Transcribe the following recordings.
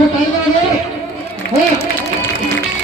से टाइम आ गया हाँ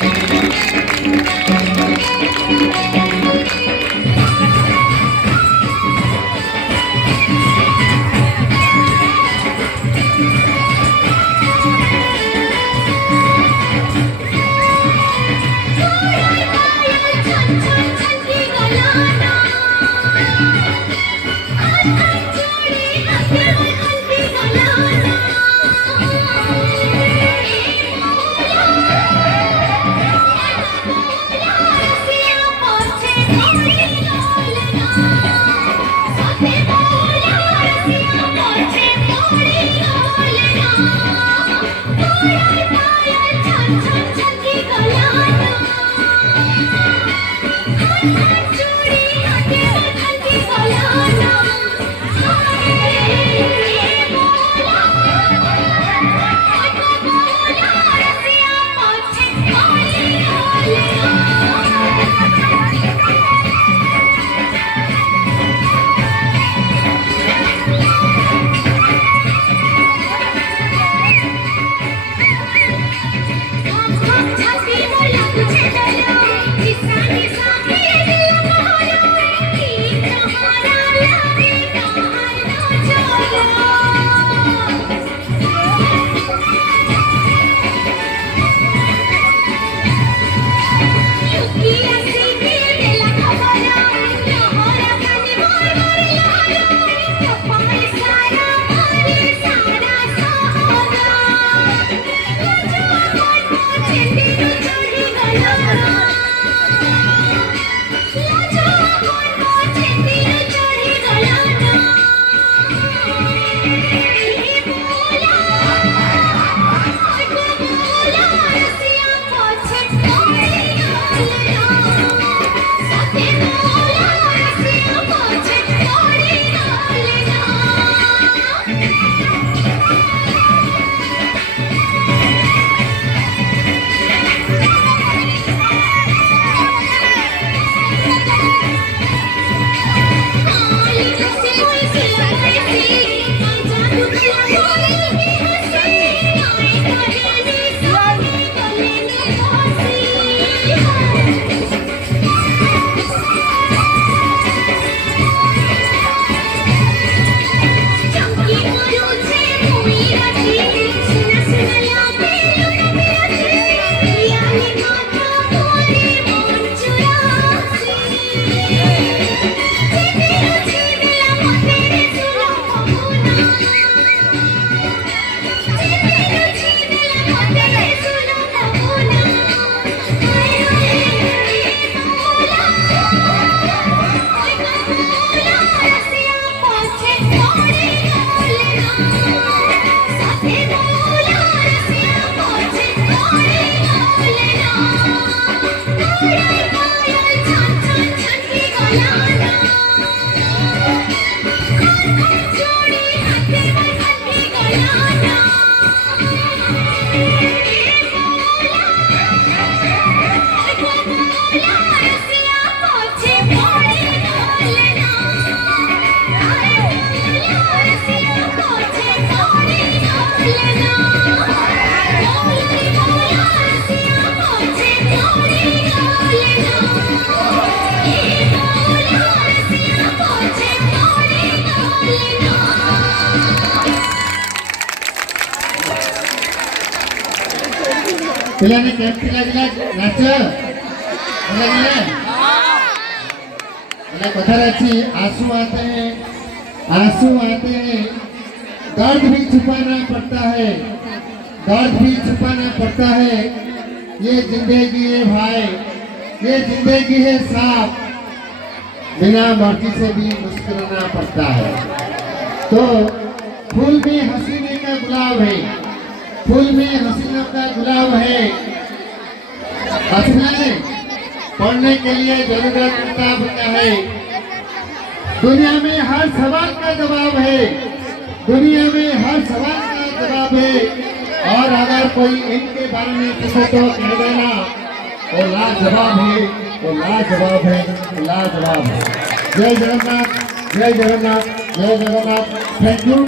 पिलाने कैंपी लागला नाच लागला मला कथा रची आंसू आते हैं दर्द भी छुपाना पड़ता है दर्द भी छुपाना पड़ता है ये जिंदगी है भाई ये जिंदगी है साफ बिना मर्जी से भी मुस्कुराना पड़ता है तो फूल में हसीने का गुलाब है फूल में हसीनों का गुलाब है हसीने पढ़ने के लिए जरूरत किताब का है दुनिया में हर सवाल का जवाब है दुनिया में हर सवाल का जवाब है और अगर कोई इनके बारे में पूछे तो कह देना वो लाजवाब है वो लाजवाब है वो लाजवाब है जय जगन्नाथ जय जगन्नाथ जय जगन्नाथ थैंक यू।